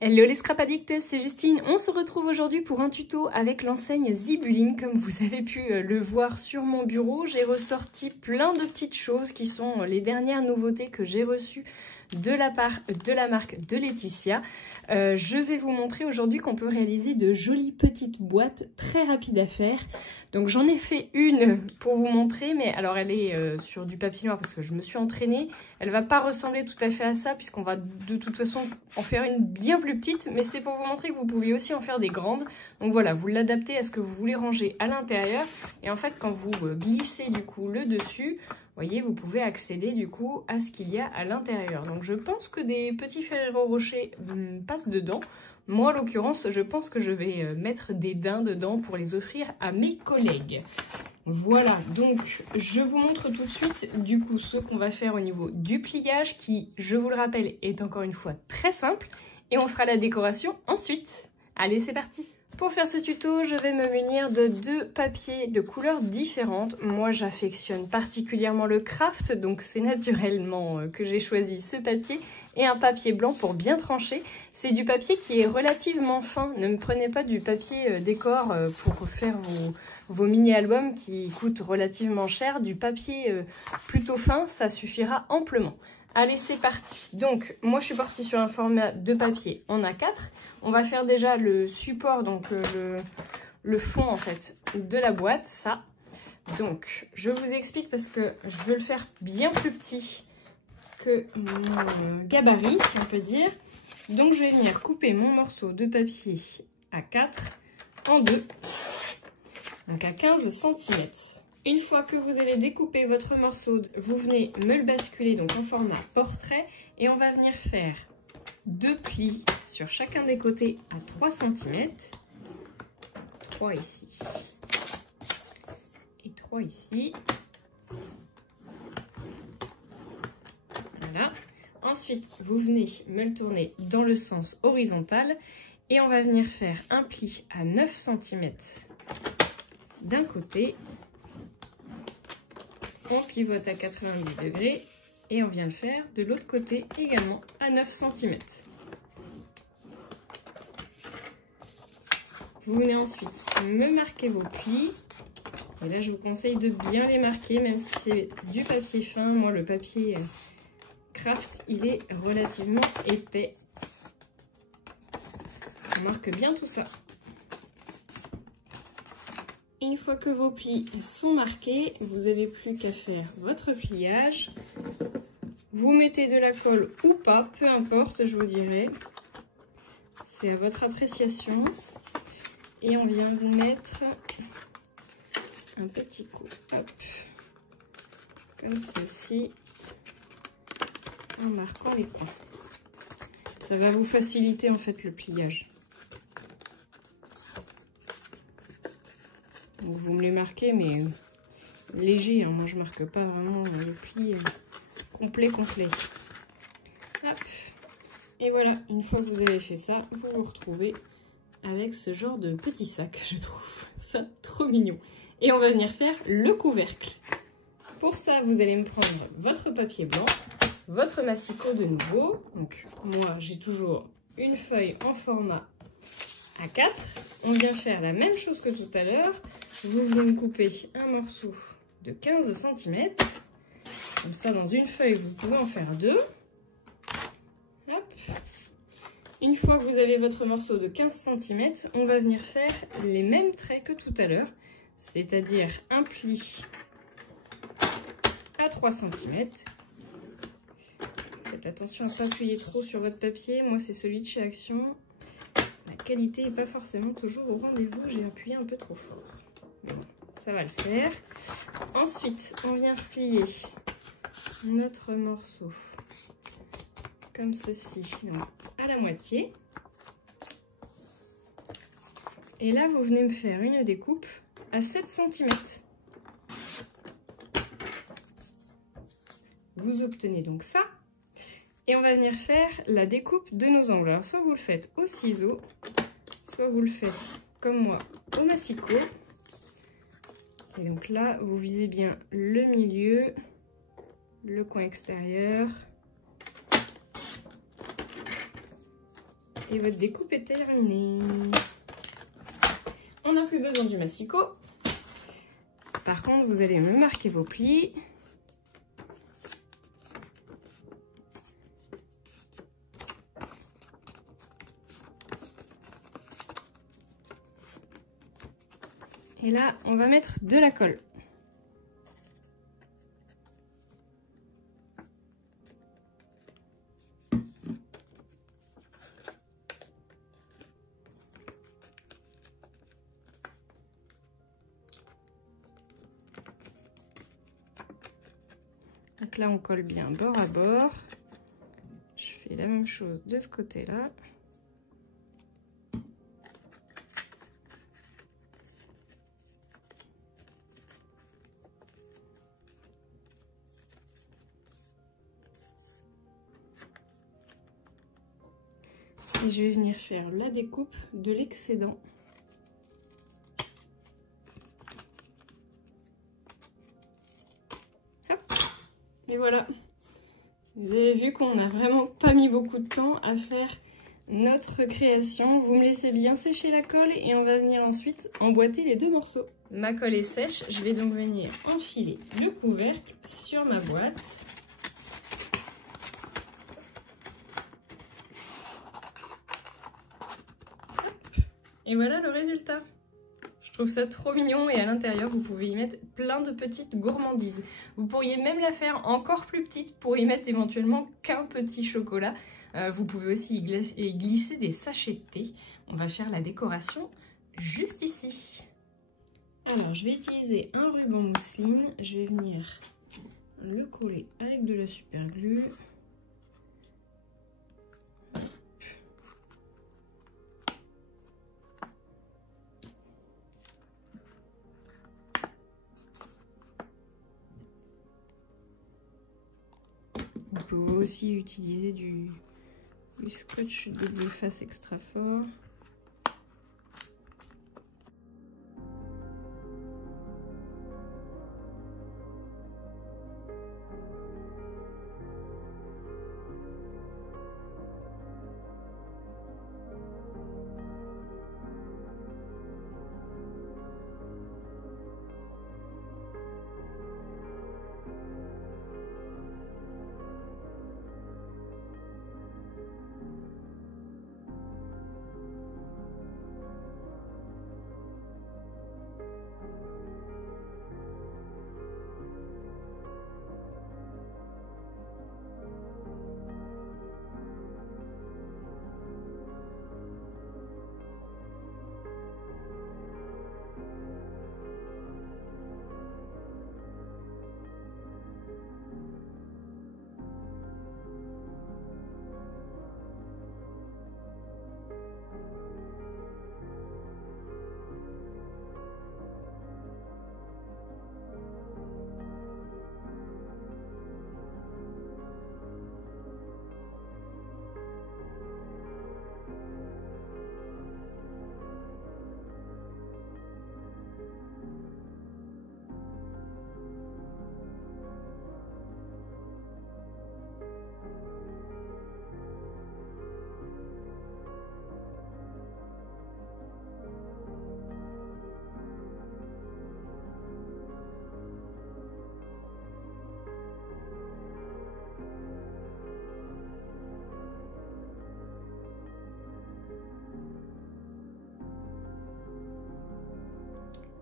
Hello les scrap addicts, c'est Justine. On se retrouve aujourd'hui pour un tuto avec l'enseigne Zibulin. Comme vous avez pu le voir sur mon bureau, j'ai ressorti plein de petites choses qui sont les dernières nouveautés que j'ai reçues de la part de la marque de Laetitia. Je vais vous montrer aujourd'hui qu'on peut réaliser de jolies petites boîtes très rapides à faire. Donc j'en ai fait une pour vous montrer, mais alors elle est sur du papier noir parce que je me suis entraînée. Elle va pas ressembler tout à fait à ça puisqu'on va de toute façon en faire une bien plus petite, mais c'est pour vous montrer que vous pouvez aussi en faire des grandes. Donc voilà, vous l'adaptez à ce que vous voulez ranger à l'intérieur. Et en fait, quand vous glissez du coup le dessus, voyez, vous pouvez accéder du coup à ce qu'il y a à l'intérieur. Donc je pense que des petits Ferrero Rocher passent dedans. Moi, en l'occurrence, je pense que je vais mettre des daims dedans pour les offrir à mes collègues. Voilà, donc je vous montre tout de suite du coup ce qu'on va faire au niveau du pliage qui, je vous le rappelle, est encore une fois très simple. Et on fera la décoration ensuite. Allez, c'est parti! Pour faire ce tuto, je vais me munir de deux papiers de couleurs différentes. Moi, j'affectionne particulièrement le craft, donc c'est naturellement que j'ai choisi ce papier. Et un papier blanc pour bien trancher. C'est du papier qui est relativement fin. Ne me prenez pas du papier décor pour faire vos mini-albums qui coûtent relativement cher. Du papier plutôt fin, ça suffira amplement. Allez, c'est parti. Donc, moi, je suis partie sur un format de papier en A4. On va faire déjà le support, donc le fond, en fait, de la boîte, ça. Donc, je vous explique parce que je veux le faire bien plus petit que mon gabarit, si on peut dire. Donc, je vais venir couper mon morceau de papier A4 en deux, donc à 15 cm. Une fois que vous avez découpé votre morceau, vous venez me le basculer donc en format portrait et on va venir faire deux plis sur chacun des côtés à 3 cm. 3 ici et 3 ici. Voilà. Ensuite, vous venez me le tourner dans le sens horizontal et on va venir faire un pli à 9 cm d'un côté. On pivote à 90 degrés et on vient le faire de l'autre côté également à 9 cm. Vous venez ensuite me marquer vos plis. Et là, je vous conseille de bien les marquer, même si c'est du papier fin. Moi, le papier craft, il est relativement épais. On marque bien tout ça. Une fois que vos plis sont marqués, vous n'avez plus qu'à faire votre pliage. Vous mettez de la colle ou pas, peu importe, je vous dirais. C'est à votre appréciation. Et on vient vous mettre un petit coup, hop, comme ceci, en marquant les coins. Ça va vous faciliter en fait le pliage. Donc vous me les marquez, mais léger, hein. Moi je marque pas vraiment le pli complet. Hop. Et voilà, une fois que vous avez fait ça, vous vous retrouvez avec ce genre de petit sac, je trouve ça trop mignon. Et on va venir faire le couvercle. Pour ça, vous allez me prendre votre papier blanc, votre massicot de nouveau. Donc moi, j'ai toujours une feuille en format A4. On vient faire la même chose que tout à l'heure. Vous venez me couper un morceau de 15 cm. Comme ça, dans une feuille, vous pouvez en faire deux. Hop. Une fois que vous avez votre morceau de 15 cm, on va venir faire les mêmes traits que tout à l'heure. C'est-à-dire un pli à 3 cm. Faites attention à ne pas appuyer trop sur votre papier. Moi, c'est celui de chez Action. La qualité n'est pas forcément toujours au rendez-vous. J'ai appuyé un peu trop fort. Mais bon, ça va le faire. Ensuite, on vient plier notre morceau comme ceci, donc à la moitié. Et là, vous venez me faire une découpe à 7 cm. Vous obtenez donc ça. Et on va venir faire la découpe de nos angles. Alors, soit vous le faites au ciseau, soit vous le faites comme moi au massicot. Et donc là, vous visez bien le milieu, le coin extérieur. Et votre découpe est terminée. On n'a plus besoin du massicot. Par contre, vous allez me marquer vos plis. Et là, on va mettre de la colle. Donc là, on colle bien bord à bord. Je fais la même chose de ce côté-là. Et je vais venir faire la découpe de l'excédent. Hop. Et voilà. Vous avez vu qu'on n'a vraiment pas mis beaucoup de temps à faire notre création. Vous me laissez bien sécher la colle et on va venir ensuite emboîter les deux morceaux. Ma colle est sèche, je vais donc venir enfiler le couvercle sur ma boîte. Et voilà le résultat. Je trouve ça trop mignon et à l'intérieur, vous pouvez y mettre plein de petites gourmandises. Vous pourriez même la faire encore plus petite pour y mettre éventuellement qu'un petit chocolat. Vous pouvez aussi y glisser des sachets de thé. On va faire la décoration juste ici. Alors, je vais utiliser un ruban mousseline. Je vais venir le coller avec de la super glue. Vous pouvez aussi utiliser du scotch double face extra fort.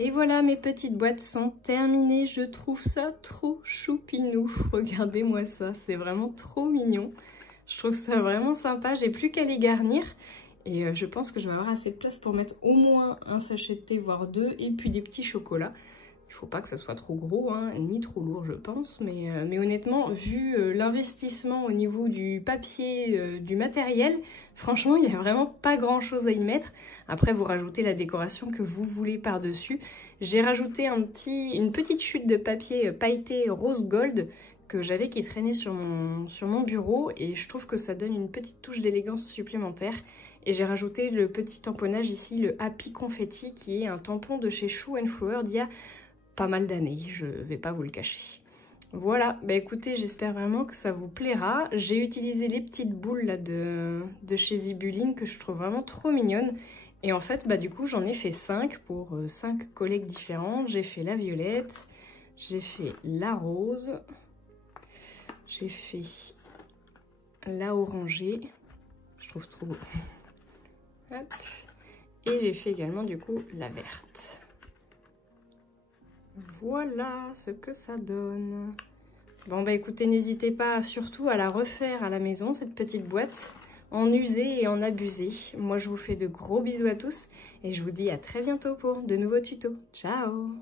Et voilà, mes petites boîtes sont terminées. Je trouve ça trop choupinou. Regardez-moi ça, c'est vraiment trop mignon. Je trouve ça vraiment sympa. J'ai plus qu'à les garnir. Et je pense que je vais avoir assez de place pour mettre au moins un sachet de thé, voire deux, et puis des petits chocolats. Il ne faut pas que ça soit trop gros, hein, ni trop lourd, je pense. Mais honnêtement, vu l'investissement au niveau du papier, du matériel, franchement, il n'y a vraiment pas grand-chose à y mettre. Après, vous rajoutez la décoration que vous voulez par-dessus. J'ai rajouté une petite chute de papier pailleté rose gold que j'avais qui traînait sur mon bureau. Et je trouve que ça donne une petite touche d'élégance supplémentaire. Et j'ai rajouté le petit tamponnage ici, le Happy Confetti, qui est un tampon de chez Shoe & Flower d'il y a pas mal d'années, je vais pas vous le cacher. Voilà, bah écoutez, j'espère vraiment que ça vous plaira. J'ai utilisé les petites boules là de chez Zibuline que je trouve vraiment trop mignonnes. Et en fait, bah du coup, j'en ai fait 5 pour 5 collègues différentes. J'ai fait la violette, j'ai fait la rose, j'ai fait la orangée, je trouve trop beau. Hop. Et j'ai fait également du coup la verte. Voilà ce que ça donne. Bon bah écoutez, n'hésitez pas surtout à la refaire à la maison, cette petite boîte, en user et en abuser. Moi je vous fais de gros bisous à tous et je vous dis à très bientôt pour de nouveaux tutos. Ciao!